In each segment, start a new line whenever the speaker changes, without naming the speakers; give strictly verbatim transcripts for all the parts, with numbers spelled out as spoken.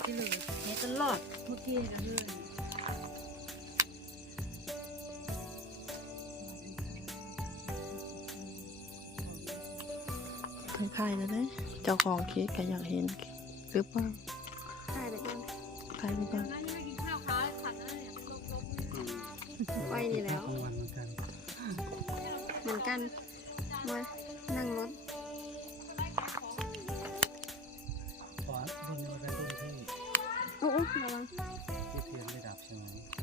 ที่เลยเฮ็ดตลอดเมื่อกี้นะเพื่อน
ทั้งค่ายนะเนี่ยเจ้าของเค้กก็อยากเห็นหรือเปล่า
ถ่ายไปก่อน
ถ่ายไปก่อน
ไปนี่แล้ว
กลางวันเหมือนกัน
เหมือนกันมานั่งรถ
เพราะรุ่นนี้มันเป็นรุ่นที่
โอ้โหระวัง
ที่เทียนไม่ดับใช่ไหม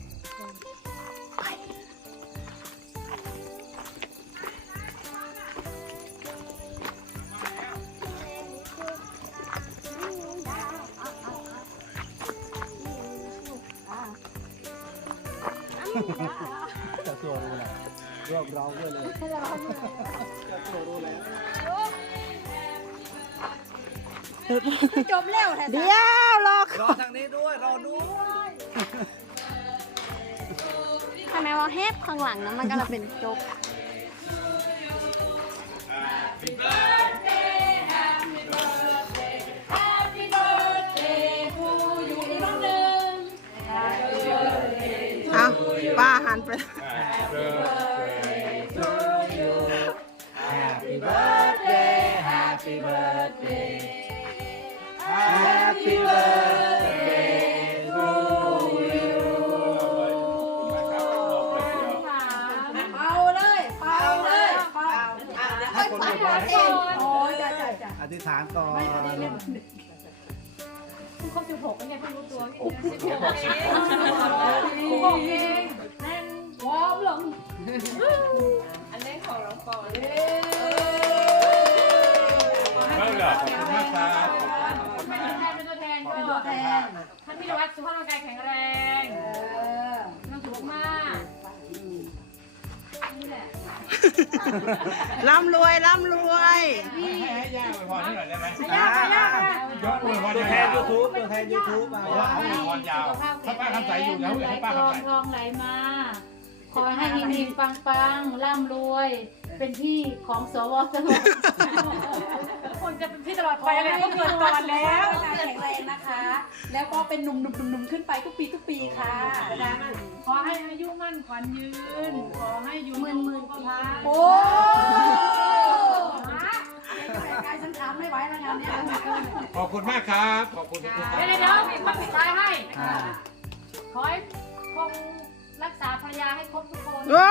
เจ้าตัวรู้แล้วรอบเราด้วยเลยเจ้าตัวรู้แล้ว
จบแล้วแท้
เดี๋ยวรอ
รอทางนี้ด้วยรอด้วย
ทำไมว่าเฮฟข้างหลังนะมันก็จะเป็นจบ
เอาป้าหันไป
Happy birthday Happy birthday Happy birthday to you
เป่าเลยเป่าเลยเป่า
ให้คนเดียวก่อน
โอ้ยจ้าจ้าจ้า
อธิษฐานก่อน
คุณครบสิบหกกันเนี่ยเพิ่งรู้ตัวสิบหกเองสิบหกเองแน่นวอร์มลงอันนี้ขอร้องก่อนเลย
ไม่หรอกขอบคุณมากครับ
เป็นตัวแทนเป็นตัวแทนก็ท่านพี่วัดสุขภาพร่างกายแข็งแรงน้องสุขมากนี่แหละ
ร่ำรวยร่ำรวย
ให้ย่าอวยพรให้หน่อยได้ไหม
ยากยาก
ยอดอวยพร
ตัว
ยัง
แท
ไง
นยูทูบตัวแทนยูทูบมา
ว่าอวยพรยาวถ้าป้าคำใสอยู่แล้วให้ป้าคำใส
ทองไหลมา ขอให้เฮงๆปังๆร่ำรวย เป็นที่ของสวตลอด
คนจะเป็นพี่ตลอดไปอะไรก็เกิดก่อนแล้ว
แข็งแรงนะคะ แล้วก็เป็นหนุ่มๆๆขึ้นไปทุกปีทุกปีค่ะ
ขอให้อายุมั่นขวัญยืน ขอให้อยู่หมื่นหมื่นปี
โอ้กายฉันถามไม่ไหวแล้วงานนี้
ขอบคุณมากครับขอบคุณทุกท่าน
เดี๋ยวเดี๋ยวมีคนปิดท้ายให้ ขอให้คงรักษาภรรยาให้ครบทุกคน
ว้าว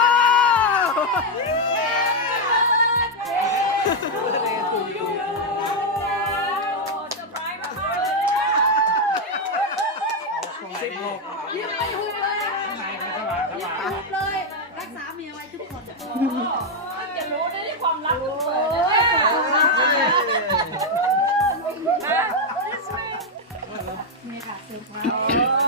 สิบหก
ยิ้มไม่หุบเลย
ข้างในมันสว่างสว่าง
หุบเลย รักษาเมียไว้ทุกคน
จะรู้ได้ที่ความลับทุกคน
นี่ค่ะเซอร์ไพรส์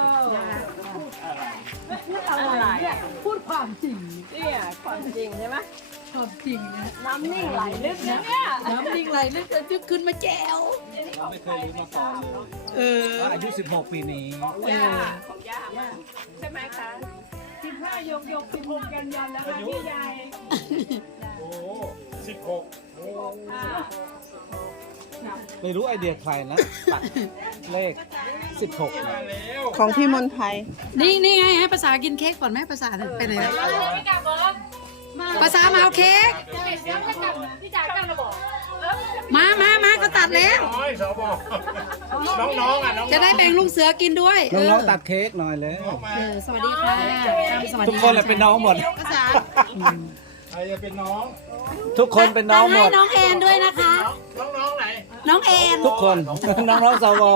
พูดอะไรเนี่ยพูดความจริง
เนี่ยความจริงใช่ไหม
ความจริงนะ
น้ำนิ่งไหลลึกนะเนี่ย
น้ำนิ่งไหลลึกจะขึ้นมาแจว
เราไม่เคยรู้มาก่อนเลย
เออ
ว่าอายุสิบหกปีนี้
ย่าของย่าใช่ไหมคะสิบห้ายกยกสิบหกกันยันแล้วค่ะพี่ใหญ่
โอ้สิบหกโอ้
ไม่รู้ไอเดียใครนะตัดเลขสิบหก
มาแล้ว
ของพี่มนไทย
นี่นี่ไงให้ภาษากินเค้กก่อนไหมภาษาไปไหนแล้ว
ไม่กลับเหรอ
ภาษามาเอาเค้ก
เดี๋ยวไม่กลับพี่จ๋ากลับระบอก
มามามาก็ตัดแล้ว
น้อยสบน้องๆอ่ะน้องๆ
จะได้แบ่งลุงเสือกินด้วยเอ
น้อง
อ
ๆตัดเค้กหน่อยเลย
น้องมา
เออสวัสดีค่ะสวัสดี
ทุกคนเลยเป็นน้องหมด
ภาษา
ใครจะเป็นน้อง
ทุกคนเป็นน้องหม
ให้
ด
น้องแอนด้วยนะคะ
น้องๆไหน
น้องแอน
ทุกคน น้องๆสว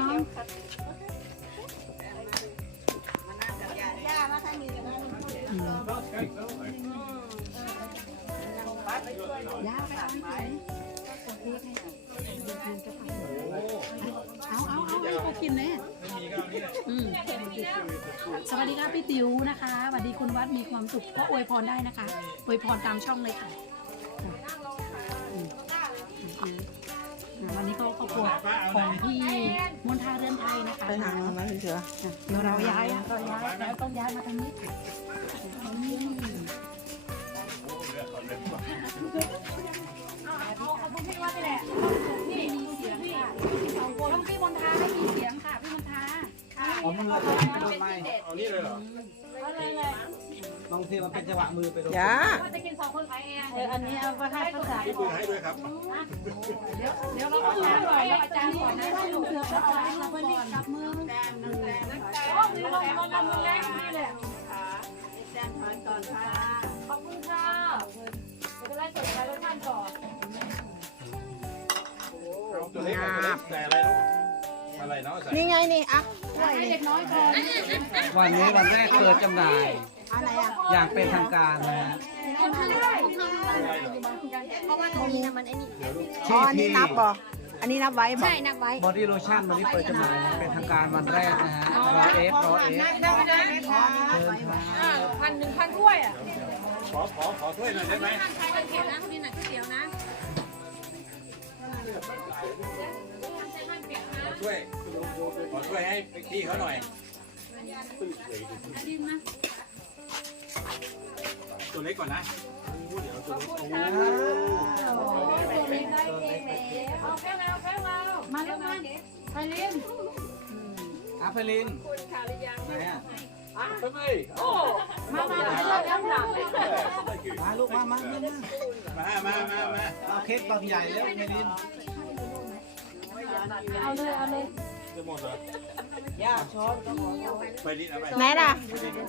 เอาเอาเอาให้เขากินแน่อืมสวัสดีค่ะพี่ติ๋วนะคะสวัสดีคุณวัดมีความสุขก็อวยพรได้นะคะอวยพรตามช่องเลยค่ะอืมอืมวันนี้ก็ครอบครัวของพี่มณฑาเรือนไทยนะคะ
ไปทางนั้นนะพี่เสือ
เดี๋ยวเราย้ายเราย้ายเราต้องย้ายมาทางนี้อืม
เอาเอาเอาพวกพี่ว่าไปแหละนี่มีเสียงค่ะต้องพี่มณฑาให้มีเสียงค่ะพี่
เอามือไปโดนไม้
เอานี่เลยเหรอ
บางทีมันเป็นจังหวะมือไปโดน
อย่า
ว่าจะกินสองคนขายเอง
เอออันนี้เอาไปให้ภาษา
พี่ปืนให้ด้วยครับ
เดี๋ยวเดี๋ยวเราเอาจานก่อนเราอาจารย์ก่อนนะ
ให้ลุงเสือก็เอาให้เราไปรีบกับมือ
โอ้มีคนมานำมือแรกนี่แหละขอบคุณค่ะเดี๋ยวจะไล่สดไปรถท่านก่อน
ตัวเล็กตัวเล็กแต่อะไรลูกอะไรเนาะใส่
นี่ไงนี่อ่ะ
ให้เด็กน้อยก่อน
วันนี้วันแรกเปิดจำหน่าย
อะไรอ่ะ
อย่างเป็นทางการนะฮะ
เพราะว่าตรงนี้นะมันไอ้นี่
อ๋ออันนี้นับบ่อันนี้นับไว้บ่
ใช่นับไว้
บอดี้โลชั่นวันนี้เปิดจำหน่ายอย่างเป็นทางการวันแรกนะฮะรอเอฟรอเอฟ
ได้ไหมนะ
เชิญครับ
พันหนึ่งพันถ้วยอ่ะ
ขอขอขอถ้วยหน่อยได้ไหม
ใครเป็นเขียวนะนี่หนักก๋วยเตี๋ยวนะ
ขอถ้วยขอถ้วยให้พี่เขาหน่อยตัวเล็กก่อนนะเดี๋ยวตัวเล็ก
เอาแค่มาเอาแค่มามาแล้วมาไปลิน
อาเฟลินไหนอ่ะ
ทำไมโอ้
มามาเราย้ำหลัง
มาลูกมามามา
มามามามา
เอาเค้กบางใหญ่แล้วเฟลิน
เอาเลยเอาเลย
จะหมดเหรอย่าช้อนไปดิเอาไป
ไหนล่ะ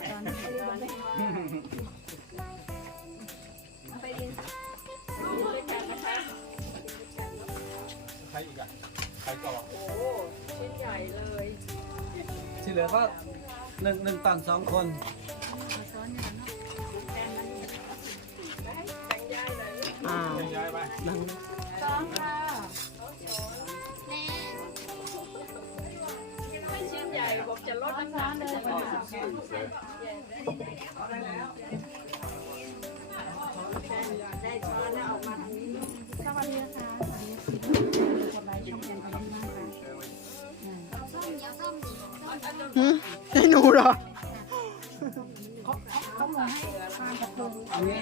ใครอีกอ่ะใครต่อ
ที่เหลือก็หนึ่งหนึ่งตันสองคน
อ้าว
ย้ายไป
สองค่ะชิ้นใหญ่ผมจะลดน้ำหนักเลย
สวัสดีนะคะสวัสดีสบายช่องแอนไปดีมากค่ะ
หึให้หนูเหรอ
เขาเหมือนให้ทานกับเพื่อน
อันนี้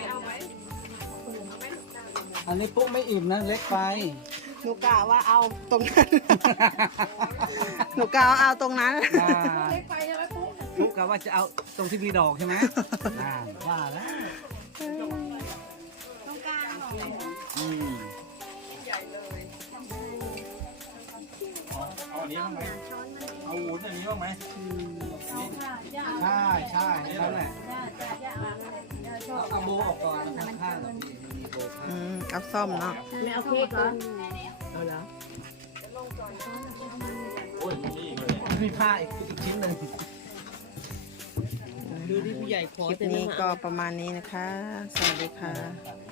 อันนี้ปุ๊บไม่อิ่มนะเล็กไป
หนูกะว่าเอาตรงนั้น หนูกะว่าเอาตรงนั้น
อ่าปุ๊บกะว่าจะเอาตรงที่มีดอกใช่ไหมอ่าว่าแล้ว
ตรงกลางเหรอ
อืม
เอาอันนี้บ้างไหมเอาวุ้นอันนี้บ้างไหม
ใช่ใช่นั่นแหละเอาเอาโบออกก่อนนะข้างๆมีโบข้าง
อืมเอาซ่อมเนาะ
ไม่เอาเค้กเหรอ
เอาแล้ว
โอ้ยนี่เลย
มีผ้าอีกอีกชิ้นหนึ่ง
คลิปนี้ก็ประมาณนี้นะคะ สวัสดีค่ะ